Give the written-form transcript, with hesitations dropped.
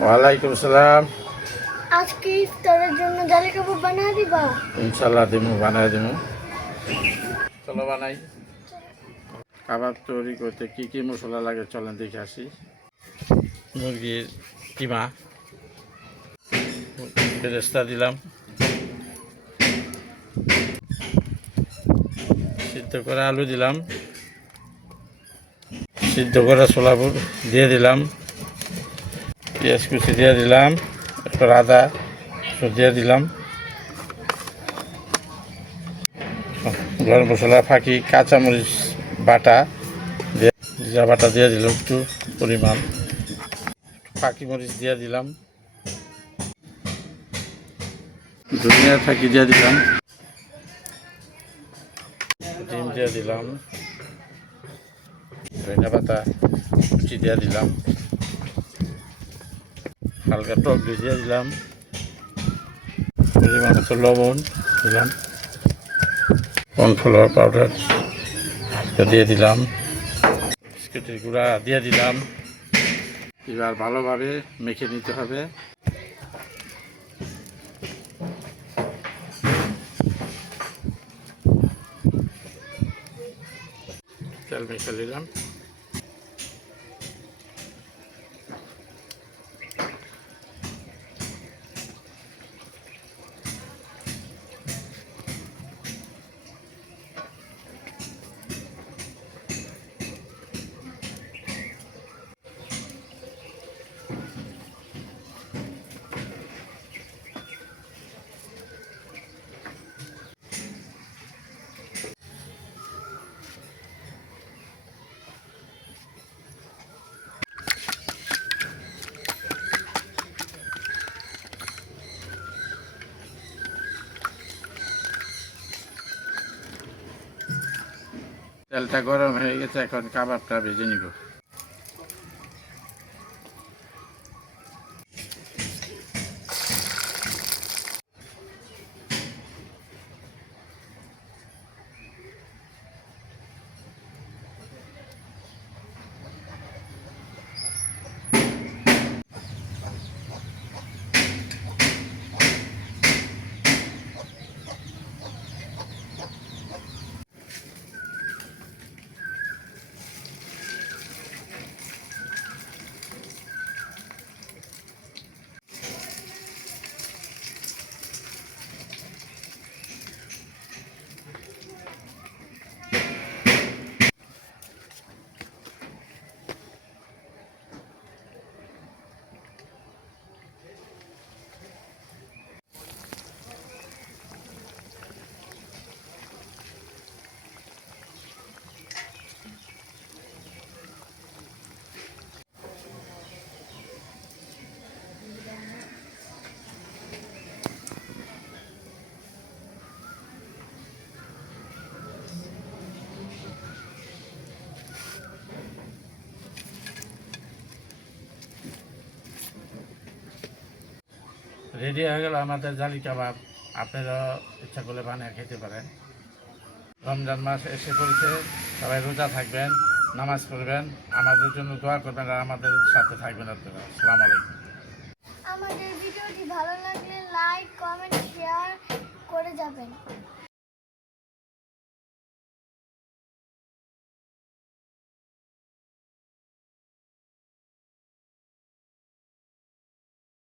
ওয়ালাইকুম আসসালাম। আজকে ইফতারের জন্য জালি কাবাব বানিয়ে দিবা? ইনশাল্লাহ দিমু, বানাই দিমু। চলো বানাই। কাবাব তৈরি করতে কি কি মশলা লাগে চলেন দেখে আসি। মুরগির কিমা, বেরেস্তা দিলাম, সিদ্ধ করা আলু দিলাম, সিদ্ধ করা ছোলাপুর দিয়ে দিলাম, পেঁয়াজ কুচি দিয়ে দিলাম, একটু আদা দিয়ে দিলাম, গরম মশলা ফাঁকি কাঁচামরিচ বাটা দিয়ে, জিরা বাটা দিয়ে দিলাম একটু পরিমাণ, ফাঁকি মরিচ দিয়ে দিলাম, ধনিয়া ফাঁকি দিয়ে দিলাম, ডিম দিয়ে দিলাম, ধনিয়া পাতা কুচি দিয়ে দিলাম, হালকা টক দই দিয়ে দিলাম, পরিমাণ মতো লবণ দিলাম, কর্নফ্লাওয়ার পাউডার দিয়ে দিলাম, বিস্কুটের গুঁড়া দিয়ে দিলাম। এবার ভালোভাবে মেখে নিতে হবে। তেল মেখে দিলাম। তেলটা গরম হয়ে গেছে, এখন কাবাবটা ভেজে নিব। রেডি হয়ে গেল আমাদের জালি কাবাব। আপনারা ইচ্ছা করলে বানিয়ে খেতে পারেন। রমজান মাস এসে পড়েছে, সবাই রোজা থাকবেন, নামাজ পড়বেন, আমাদের জন্য দোয়া করবেন আর আমাদের সাথে থাকবেন আপনারা। আসসালামু আলাইকুম। আমাদের ভিডিওটি ভালো লাগলে লাইক, কমেন্ট, শেয়ার করে যাবেন।